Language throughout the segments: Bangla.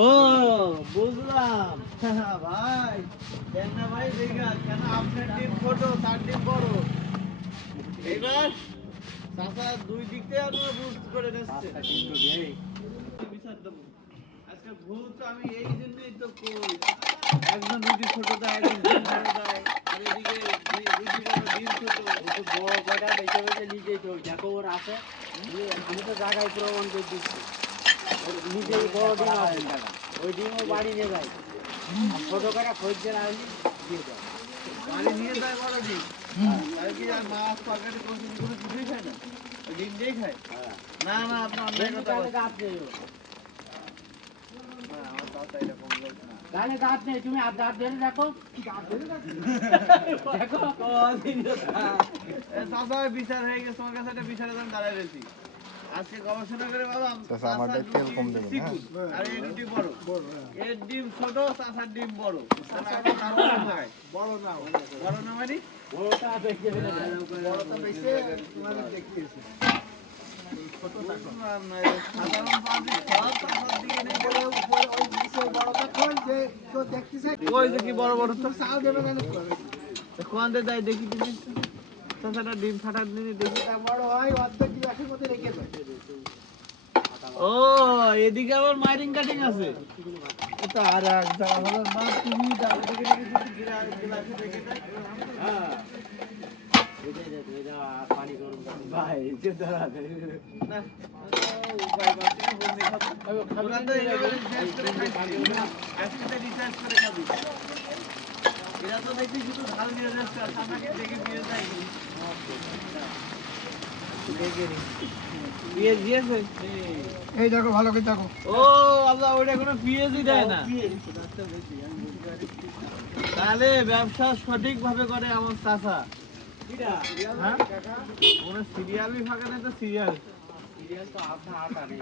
ও বুঝলাম ভাই কেন না ভাই দেখা কেন আপনার ডিম ছোট তার ডিম বড় এইবার চাচা দুই দিক থেকে আমরা বুঝ করে দিচ্ছে বিচার দেবো আজকে ভূত আমি এই জন্যই তো কই একজন রুটি ছোট দেয় একজন ডিম বড় দেয় আর এদিকে রুটি বড় ডিম ছোট বড় কয়টা বেঁচে বেঁচে নিজেই তো দেখো ওর আছে আমি তো জায়গায় প্রমাণ করে দিচ্ছি নিজেই বড় ডিম আছে ওই ডিমও বাড়ি নিয়ে যায় ছোট করে খোঁজছে না হলে দিয়ে দেয় বাড়ি নিয়ে যায় বড় ডিম আর কি আর মাছ তরকারি কোনো কিছুই খায় না ওই ডিম দিয়েই খায় না না আপনার অন্যায় কথা বলছেন। না আমার চাচা এরকম লোক না গালে দাঁত নেই তুমি আর দাঁত ধরে দেখো দেখো চাচা বিচার হয়ে গেছে তোমার কাছে একটা বিচারের জন্য দাঁড়ায় রয়েছি আজকে গবেষণা করে বাবা চাচা আমাদের তেল কম দেবেন হ্যাঁ আর এই রুটি বড় এর ডিম ছোট চাচার ডিম বড় বড় না বড় না মানে বড়টা বেঁচে ফেলে দেয় বড়টা বেশি তোমাদের দেখিয়েছে সাধারণ পাবলিক সব চাচার দিকে নেই বলে উপরে ওই নিচে বড়টা কোন যে কেউ দেখতেছে ওই যে কি বড় বড় তো চাল দেবে না কোন দে দেয় দেখি দিন চাচাটা ডিম ফাটার দিনে দেখি বড় হয় অর্ধেক গ্লাসের মধ্যে রেখে দেয় ও এদিকে আবার মাইরিং কাটিং আছে এটা আর এক জায়গা হলো মা তুমি দাও দেখে দেখে যদি গ্লাসে রেখে দেয় হ্যাঁ পানি গরম ভাই যে দাঁড়া না উপায় পাচ্ছি না বলতে খাবো ওরা তো এইভাবে রিচার্জ করে খাচ্ছি আজকে রিচার্জ করে খাবি এরা তো দেখছি শুধু ঝাল দিয়ে যাচ্ছে আর আমাকে দেখে দিয়ে যায় পিএস দিয়েছে এই দেখো ভালো করে দেখো ও আল্লাহ ওটা কোনো পিএসই দেয় না তাহলে ব্যবসা সঠিক ভাবে করে আমার চাচা হ্যাঁ কোনো সিরিয়ালই ফাঁকা নেই তো সিরিয়াল তো আটা আটা নেই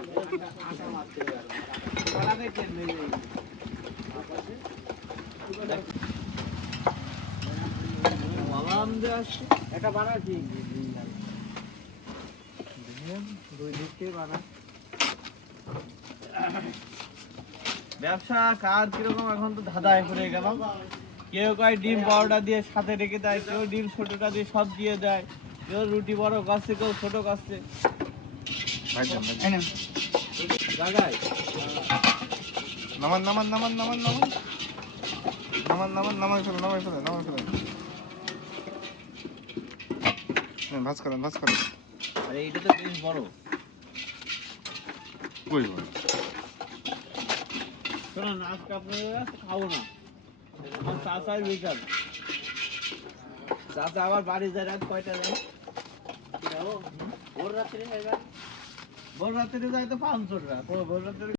আটা মারতে পারবে পালাতে কেন নেই মালাম দে আসছে এটা বানাচ্ছি দুই দিক থেকে বানা ব্যবসা কার কিরকম এখন তো ধাঁধায় পড়ে গেল কেউ কয় ডিম বড়টা দিয়ে সাথে রেখে দেয় কেউ ডিম ছোটটা দিয়ে সব দিয়ে দেয় কেউ রুটি বড় কাছে কেউ ছোট কাছে জায়গায় নামান নামান নামান নামান নামান নামান নামান নামাই ফেলে নামাই ফেলে নামাই ফেলে ভাজ করেন ভাজ করেন আরে এইটা তো বেশ বড় কই বল শোনেন আজকে আপনারা খাবো না আমার চাচাই বেকার চাচা আবার বাড়ি যায় রাত কয়টা যায় ওর রাত্রে ভোর রাত্রে যায় তো 500 টাকা ভোর রাত্রে